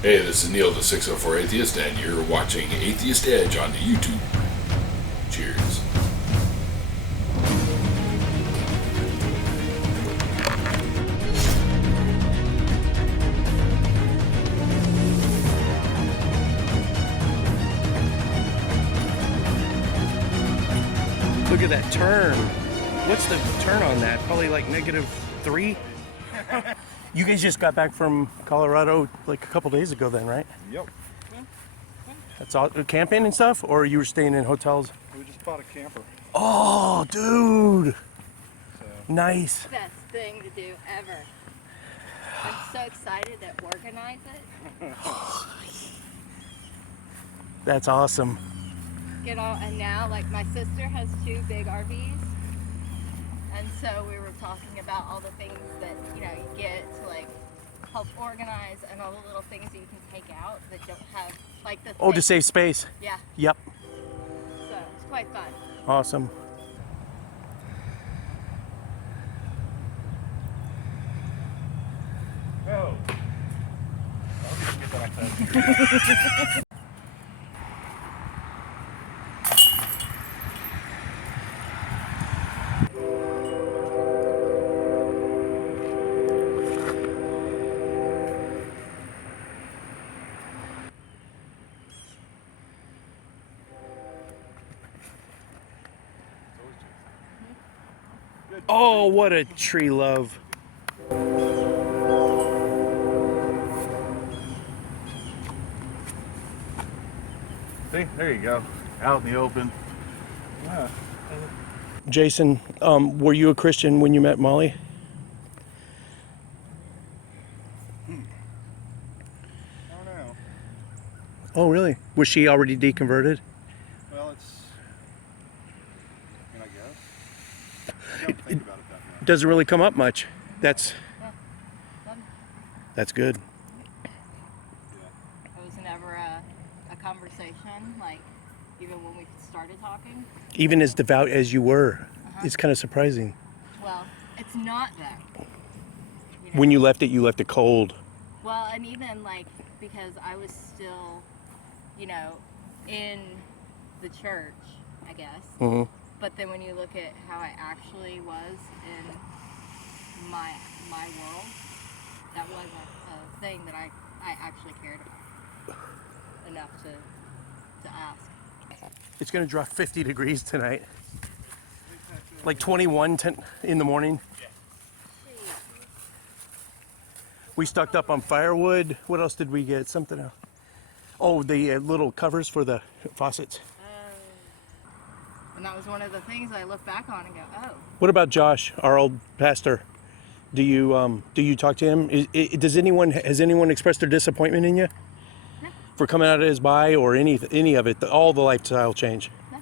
Hey, this is Neil, the 604 Atheist, and you're watching Atheist Edge on YouTube. Cheers. Look at that turn. What's the turn on that? Probably like -3? You guys just got back from Colorado like a couple days ago then, right? Yep. That's all camping and stuff, or you were staying in hotels? We just bought a camper. Oh, dude. So. Nice. Best thing to do ever. I'm so excited to organize it. That's awesome. Get all, and now like my sister has 2 big RVs, and so we were talking about all the things that you get to like help organize, and all the little things that you can take out that don't have like the Oh, to save space. Yeah. Yep. So it's quite fun. Awesome. Oh. Oh, what a tree love. See, there you go. Out in the open. Yeah. Jason, were you a Christian when you met Molly? I don't know. Oh, really? Was she already deconverted? Well, I guess. I don't think about it that much. Doesn't really come up much. That's good. It was never a conversation, like even when we started talking. Even as devout as you were, it's kind of surprising. Well, it's not that. When you left it cold. Well, and even like because I was still, in the church, I guess. Mm-hmm. But then when you look at how I actually was in my world, that was a thing that I actually cared about enough to ask. It's going to drop 50 degrees tonight. Like 21 in the morning. We stocked up on firewood. What else did we get? Something else. Oh, the little covers for the faucets. And that was one of the things I look back on and go, oh. What about Josh, our old pastor? Do you talk to him? Has anyone expressed their disappointment in you No. for coming out of his buy or any of it? All the lifestyle change. No.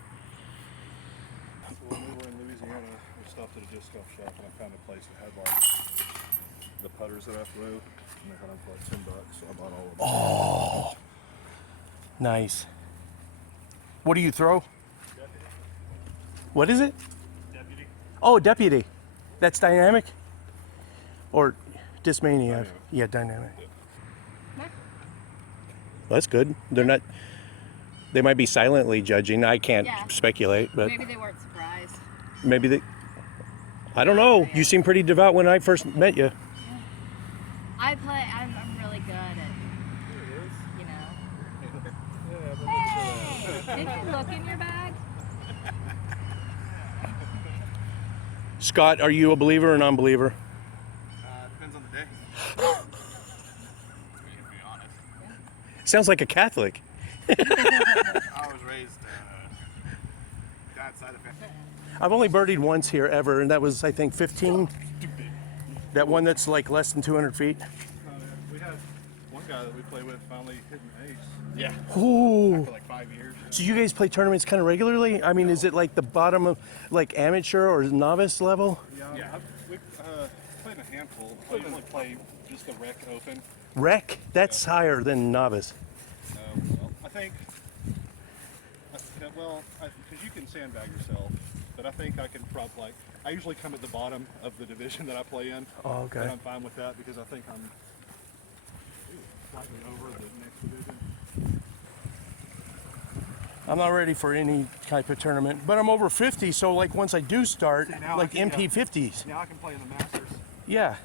When we were in Louisiana, we stopped at a disc golf shop and I found a place that had like the putters that I threw, and they had them for like $10, so I bought all of them. Oh, nice. What do you throw? Deputy. What is it? Deputy. Oh, deputy. That's dynamic? Or Discmania? Dynamic. Yeah, dynamic. No. That's good. They might be silently judging. I can't Yeah. speculate, but Maybe they weren't surprised. maybe they. I don't know. You seem pretty devout when I first met you. I'm really good at, Yeah, Hey! Did you look in your bag? Scott, are you a believer or non-believer? depends on the day. To be honest. Sounds like a Catholic. I was raised that side of it. I've only birdied once here ever, and that was, I think, 15. That one that's like less than 200 feet. We had one guy that we play with finally hit an ace. Yeah. Ooh. For like 5 years. So you guys play tournaments kind of regularly? I mean, is it like the bottom of like amateur or novice level? Yeah. We've played a handful. I usually play just the rec open. Rec? That's higher than novice. Well, I think, because you can sandbag yourself, but I think I can I usually come at the bottom of the division that I play in. Oh, okay. And I'm fine with that because I think I'm slightly over the next division. I'm not ready for any type of tournament, but I'm over 50, so like once I do start, now like I can- MP50s. Now I can play in the Masters. Yeah.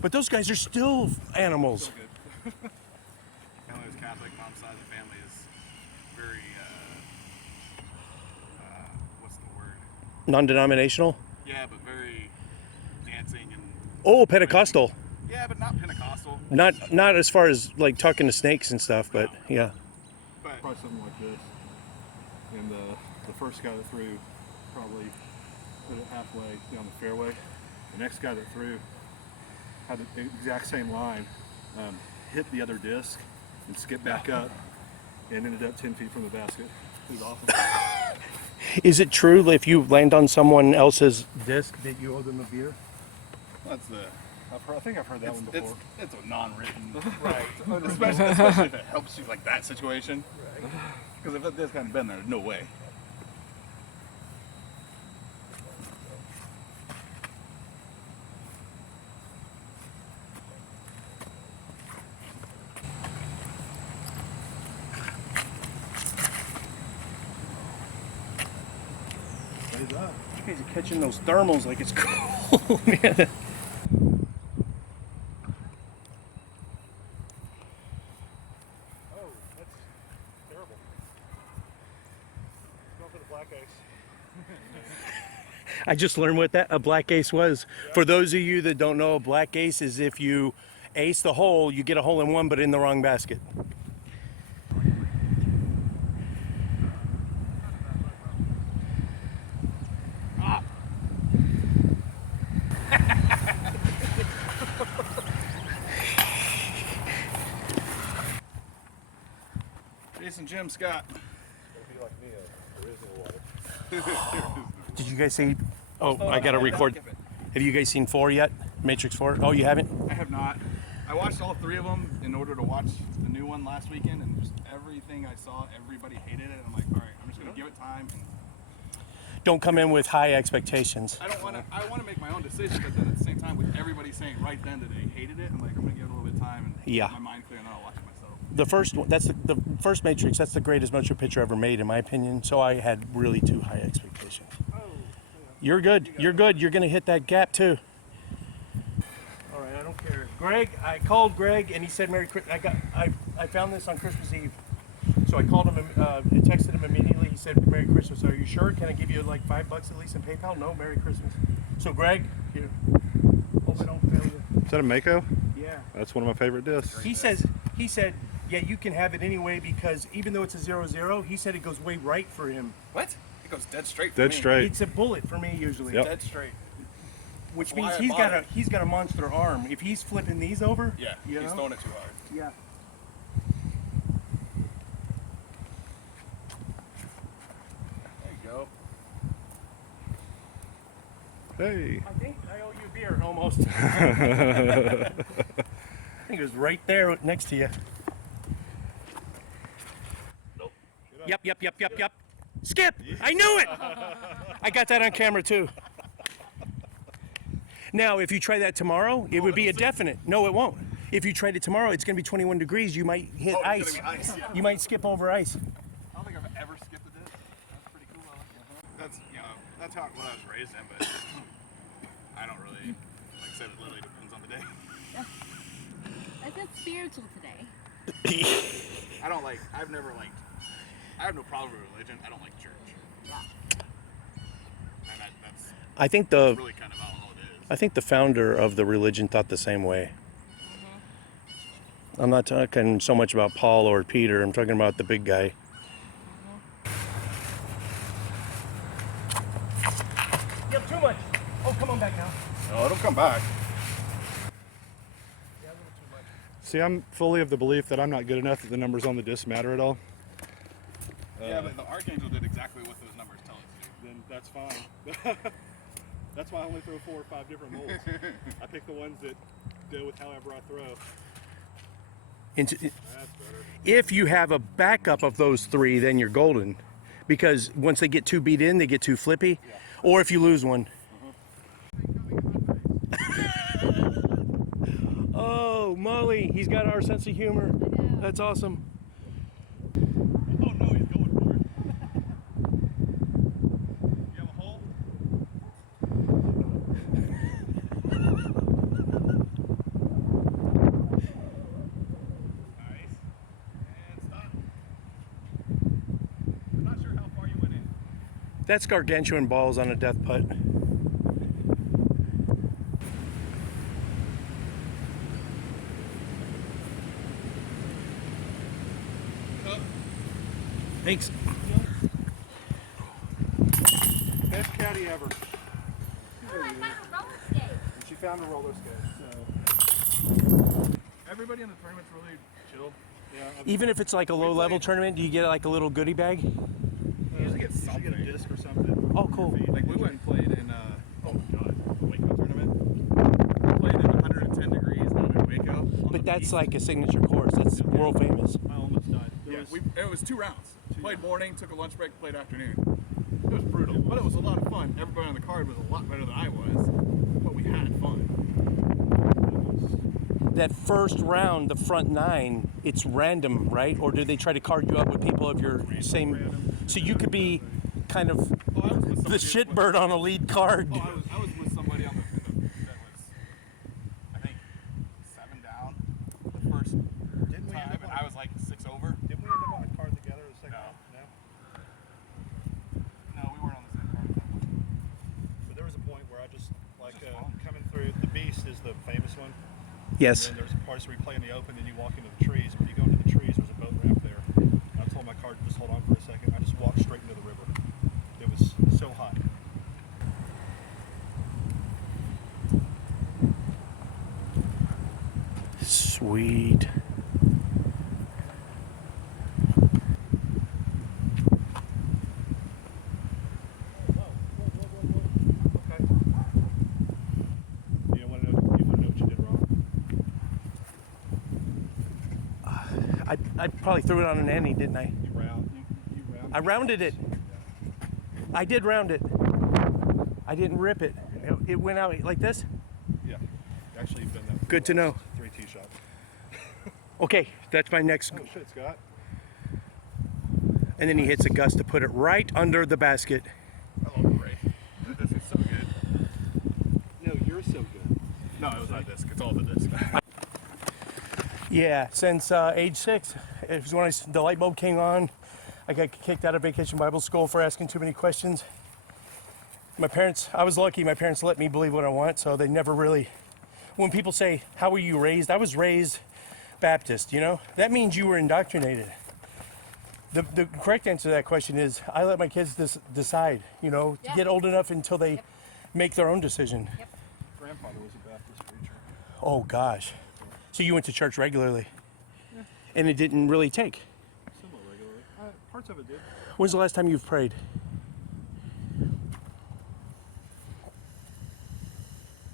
But those guys are still animals. Still good. Family was Catholic. Mom's side of the family is very, what's the word? Non-denominational? Yeah, but very dancing and. Oh, Pentecostal. Yeah, but not Pentecostal. Not as far as like talking to snakes and stuff, but yeah. But probably something like this. And the first guy that threw probably put it halfway down the fairway. The next guy that threw had the exact same line, hit the other disc and skipped back up and ended up 10 feet from the basket. It was awesome. Is it true that if you land on someone else's disc that you owe them a beer? That's the. I think I've heard that one before. It's a non-written, right? especially if it helps you like that situation. Because if it just hadn't been there, no way. You guys are catching those thermals like it's cool, man. Oh, that's terrible. Going for the black ice. I just learned what a black ace was. For those of you that don't know, a black ace is if you ace the hole, you get a hole in one, but in the wrong basket. Jason Jim Scott. Be like me, there is no water. Did you guys see? Oh, I got to record. Have you guys seen 4 yet? Matrix 4? Oh, you haven't? I have not. I watched all 3 of them in order to watch the new one last weekend, and just everything I saw, everybody hated it. I'm like, all right, I'm just gonna give it time. And Don't come in with high expectations. I don't want to. I want to make my own decision, but then at the same time, with everybody saying right then that they hated it, I'm like, I'm gonna give it a little bit of time and Yeah. get my mind clear, and then I'll watch it myself. The first one, that's the first Matrix. That's the greatest motion picture ever made, in my opinion. So I had really too high expectations. You're good. You're good. You're gonna hit that gap too. All right, I don't care. Greg, I called Greg and he said Merry Christmas. I found this on Christmas Eve, so I called him. Texted him immediately. He said Merry Christmas. Are you sure? Can I give you like $5 at least in PayPal? No, Merry Christmas. So Greg, here. Hope I don't fail you. Is that a Mako? Yeah. That's one of my favorite discs. He said, yeah, you can have it anyway because even though it's a 0-0, he said it goes way right for him. What? It goes dead straight. For Dead me. straight. It's a bullet for me usually. Yep. Dead straight. Which That's why means I bought he's got a monster arm. If he's flipping these over, Yeah, you he's know? throwing it too hard. Yeah. There you go. Hey. I think I owe you a beer almost. I think it was right there next to you. Nope. Yep. Skip! I knew it! I got that on camera too. Now, if you try that tomorrow, it would be a definite. No, it won't. If you tried it tomorrow, it's going to be 21 degrees. You might hit Oh, it's ice. gonna be ice, yeah. You might skip over ice. I don't think I've ever skipped a disc. That's pretty cool. I like it. That's that's how what I was raised in, but I don't really like I said. It literally depends on the day. I feel spiritual today. I don't like. I've never like. I have no problem with religion. I don't like church. Yeah. And that's I think really kind of all it is. I think the founder of the religion thought the same way. I'm not talking so much about Paul or Peter. I'm talking about the big guy. You have too much. Oh, come on back now. No, it'll come back. See, I'm fully of the belief that I'm not good enough that the numbers on the disc matter at all. Yeah, but the Archangel did exactly what those numbers tell it to. Then that's fine. That's why I only throw 4 or 5 different molds. I pick the ones that go with however I throw. That's better. If you have a backup of those 3, then you're golden. Because once they get too beat in, they get too flippy. Yeah. Or if you lose one. Oh, Molly, he's got our sense of humor. That's awesome. Oh no, he's going for it. You have a hole? Nice. And stop. I'm not sure how far you went in. That's gargantuan balls on a death putt. Thanks. Best caddy ever. Oh, I found a roller skate. And she found a roller skate. So everybody in the tournament's really chill. Yeah. Even if it's like a low-level tournament, do you get like a little goodie bag? You usually get something. You get a disc or something. Oh, cool. Like we went and played in Waco tournament. Played in 110 degrees down in Waco. But that's like a signature course. That's world famous. I almost died. It was 2 rounds. Played morning, took a lunch break, played afternoon. It was brutal, but it was a lot of fun. Everybody on the card was a lot better than I was, but we had fun. That first round, the front 9, it's random, right? Or do they try to card you up with people of your same? So you could be kind of the shitbird on a lead card. I was with somebody on that was, I think, 7 down the first time, and I was like 6 over. Did we end up on a card together the second round? No, we weren't on the same card. But there was a point where I just coming through. The Beast is the famous one. Yes. And then there's parts where you play in the open and you walk into the trees. When you go into the trees, there's a boat ramp there. I told my card to just hold on for a second. I just walked straight into the river. It was so hot. Sweet. Okay. You want to know what you did wrong? I probably threw it on an ante, didn't I? You rounded. I rounded it. I did round it. I didn't rip it. It went out like this? Yeah. Actually, you've done that. Good to know. 3 tee shot. Okay, that's my next. Oh shit, Scott. And then he hits a gust to put it right under the basket. I love the Ray. This is so good. No, you're so good. No, it was not disc. It's all the disc. Yeah, since age 6, it was when the light bulb came on. I got kicked out of Vacation Bible School for asking too many questions. My parents, I was lucky, my parents let me believe what I want, so they never really, when people say, how were you raised? I was raised Baptist, you know? That means you were indoctrinated. The correct answer to that question is, I let my kids decide, you know, to get old enough until they make their own decision. Yep. Grandfather was a Baptist preacher. Oh gosh. So you went to church regularly? Yeah. And it didn't really take? Somewhat regularly. Parts of it did. When's the last time you've prayed? In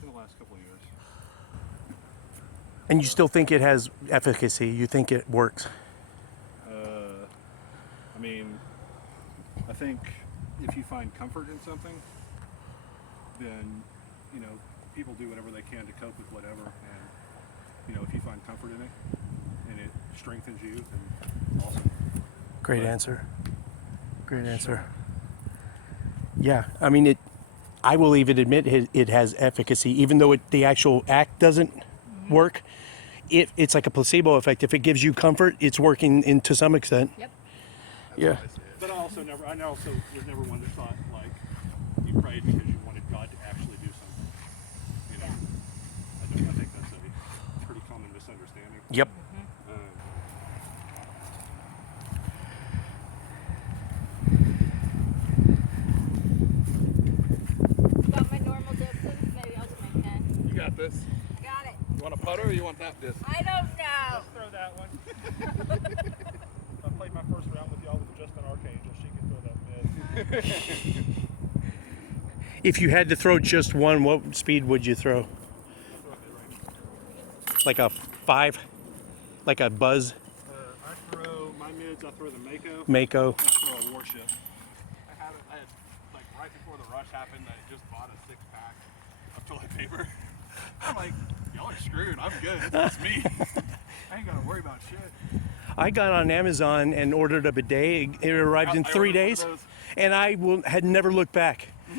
the last couple of years. And you still think it has efficacy? You think it works? I mean, I think if you find comfort in something, then, you know, people do whatever they can to cope with whatever. And, you know, if you find comfort in it and it strengthens you, then awesome. Great answer. Great answer. Yeah, I mean, I will even admit it has efficacy, even though the actual act doesn't work. It's like a placebo effect. If it gives you comfort, it's working to some extent. Yep. Yeah. But I also was never one that thought, like, you prayed because you wanted God to actually do something. You know, I think that's a pretty common misunderstanding. Yep. Got my normal distance, maybe I'll just make 10. You got this. I got it. You want a putter or you want that disc? I don't know. Throw that one. I played my first round with y'all with just an Archangel. She can throw that mid. If you had to throw just one, what speed would you throw? Like a 5? Like a buzz? I throw my mids. I throw the Mako. Mako? I throw a Warship. I had like right before the rush happened, I just bought a 6-pack of toilet paper. I'm like, y'all are screwed. I'm good. That's me. I ain't got to worry about shit. I got on Amazon and ordered a bidet. It arrived in I 3 ordered one of days, those. and I had never looked back. I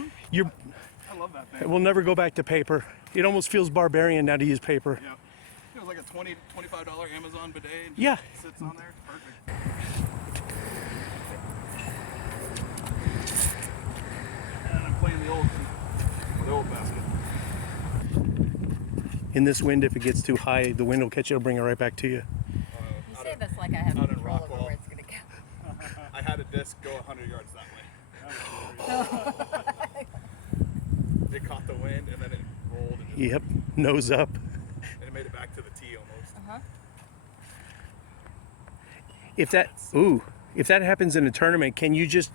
love that thing. We'll never go back to paper. It almost feels barbarian now to use paper. Yeah. It was like a $25 Amazon bidet. And Yeah. Sits on there. Perfect. And I'm playing the old basket. In this wind, if it gets too high, the wind will catch it. It'll bring it right back to you. You say this like I have out in control over Rockwell. where it's gonna go. I had a disc go 100 yards that way. It caught the wind and then it rolled and, Yep, nose up. and it made it back to the tee almost. If that happens in a tournament, can you just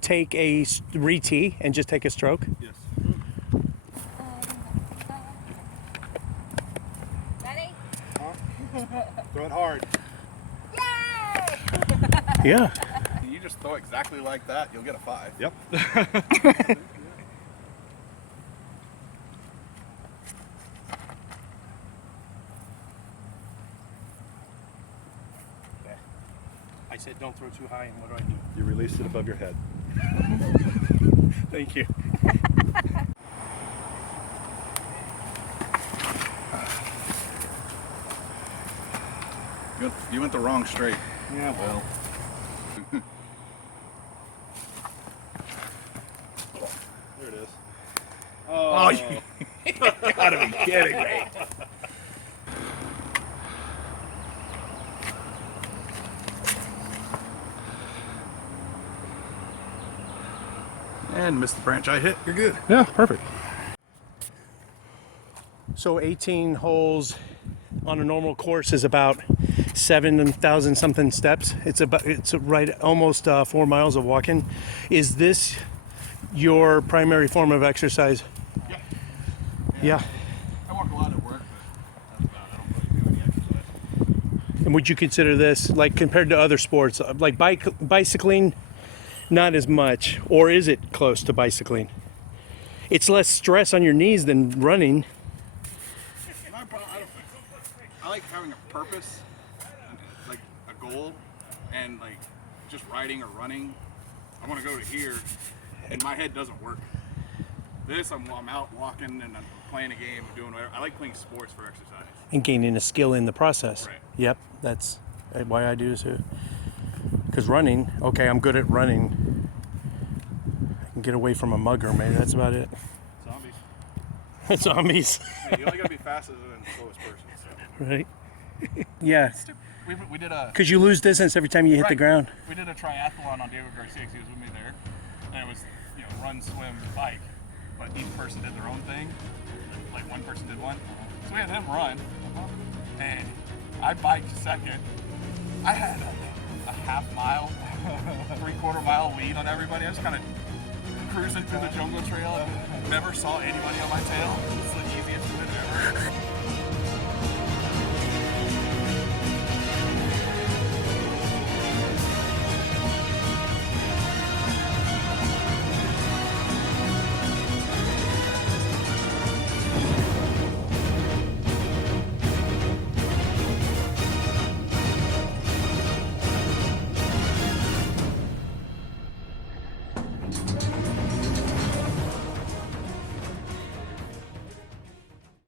take a re-tee and just take a stroke? Yes. Ready? Throw it hard. Yay! Yeah. You just throw exactly like that, you'll get a 5. Yep. I said don't throw too high, and what do I do? You release it above your head. Thank you. You went the wrong straight. Yeah, well. There it is. Oh, you gotta be kidding me. And missed the branch I hit. You're good. Yeah, perfect. So 18 holes on a normal course is about 7,000 something steps. It's right almost 4 miles of walking. Is this your primary form of exercise? Yeah. Yeah. I walk a lot at work, but that's about it. I don't really do any exercise. And would you consider this, like compared to other sports, like bicycling, not as much, or is it close to bicycling? It's less stress on your knees than running. I like having a purpose, like a goal, and like just riding or running. I want to go to here, and my head doesn't work. This, I'm out walking and I'm playing a game, I'm doing whatever. I like playing sports for exercise. And gaining a skill in the process. Right. Yep, that's why I do too. Because running, okay, I'm good at running. I can get away from a mugger, maybe that's about it. Zombies. Zombies, Hey, you only gotta be fastest than the slowest person. So. right? Yeah, We did a because you lose distance every time you hit the Right. ground. We did a triathlon on David Garcia. He was with me there, and it was run, swim, bike, but each person did their own thing. Like one person did one, so we had him run, and I biked second. I had a half mile, 3/4 mile lead on everybody. I was kind of cruising through the jungle trail and never saw anybody on my tail. It's the easiest win ever.